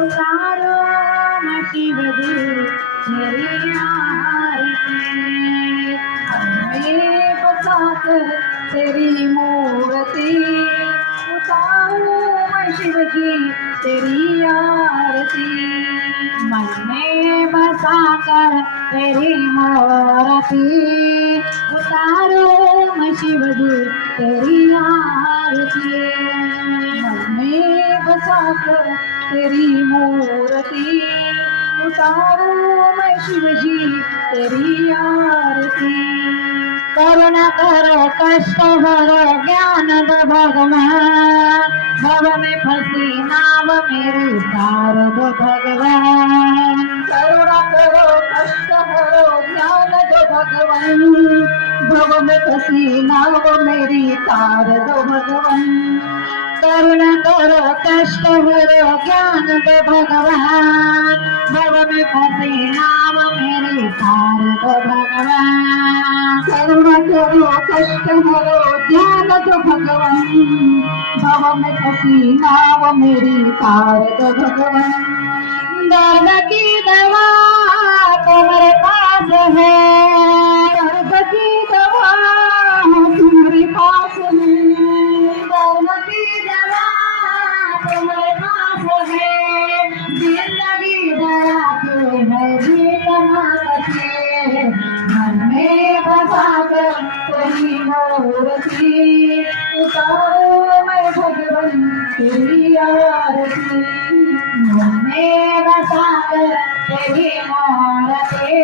உசாரோ மகிழ்வது தெரியுமோகத்தே शिव जी तेरी आरती। मन में बसा कर तेरी मूर्ति उतारो मैं शिव जी तेरी आरती। मन में बसा कर तेरी मूर्ति। उतारो मैं शिव जी तेरी आरती। करुणा करो, कष्ट हरो ज्ञान दो भगवान। भव में फंसी नाव मेरी तार दो भगवान करुणा करो कष्ट हरो ज्ञान दो भगवान भव में फंसी नाव मेरी तार दो भगवान करुणा करो कष्ट हरो ज्ञान दो भगवान भव में फंसी नाव मेरी तार दो भगवान करुणा कष्ट हरो ज्ञान दो भगवान। भव में फंसी नाव मेरी तार दो भगवान। दर्द की दवा तुम्हारे पास है दर्द की दवा तुम्हारे पास है। दर्द की दवा तुम्हारे पास है ज़िंदगी दया के मूर्ति उतारो मैं भगवन तेरी आरती मन में तेरी मूर्ति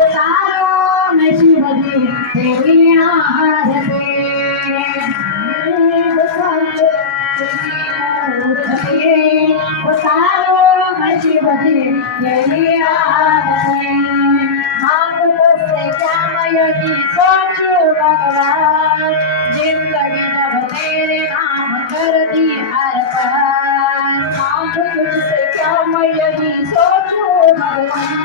उतारो मैं शिव जी तेरी आरती तेरी मैं शिव जी तेरी आरती मांग तुझसे क्या मैं जी सोचू भगवान जिंदगी जब तेरे नाम कर दी अर्पण मांग तुझसे क्या मैं जी सोचू भगवान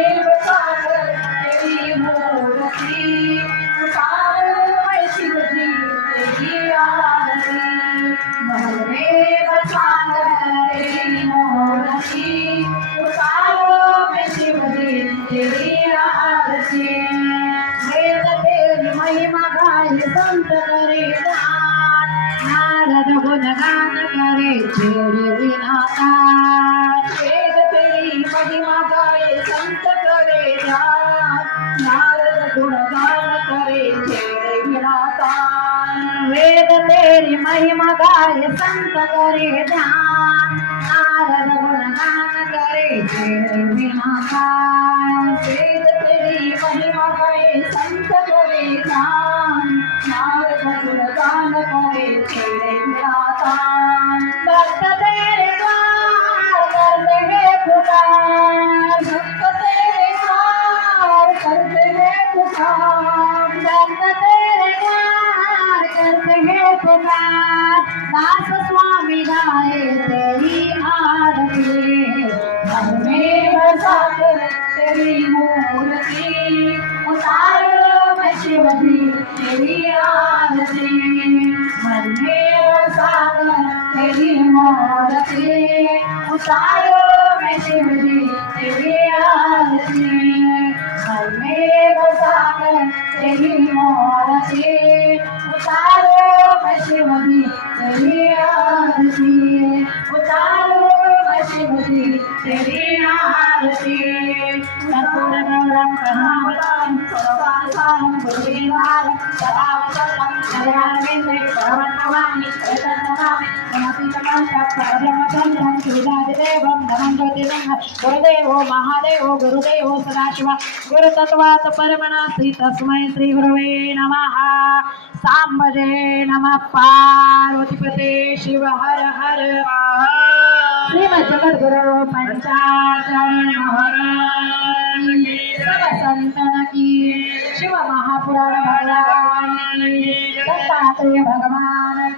तेरे बिना वेद तेरी महिमा गाय संत करे दान नारद गुणगान करे तेरे बिना वेद तेरी महिमा गाय संत करे ध्यान नारद गुणगान करे तेरे बिना वेद पुकार दास स्वामी गाए तेरी आरती। मन में बसा कर तेरी मूर्ति, उतारो मैं शिव जी तेरी आरती। मन में बसा कर तेरी मूर्ति, उतारो मैं शिव जी गुरुदेवो महादेवो गुरुदेवो सदाशिव गुरुतत्वात् परमनास्ति तस्मै श्रीगुरवे नमः साम्बजे नमः पार्वतीपते शिव हर हर श्रीमद्जगद्गुरु पंचाचरण महाराज की सब संतन की शिव महापुराण भगवान భగవాన్